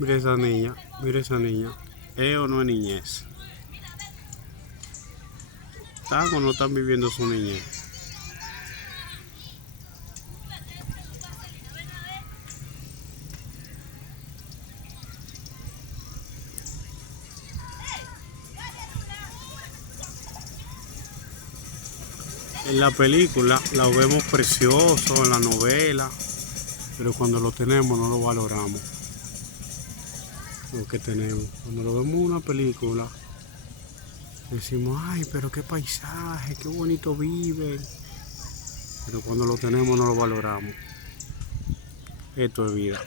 mire esa niña. ¿Es o no es niñez? ¿Están o no están viviendo su niñez? En la película la vemos precioso, en la novela, pero cuando lo tenemos no lo valoramos. Lo que tenemos. Cuando lo vemos en una película, decimos, ay, pero qué paisaje, qué bonito vive. Pero cuando lo tenemos no lo valoramos. Esto es vida.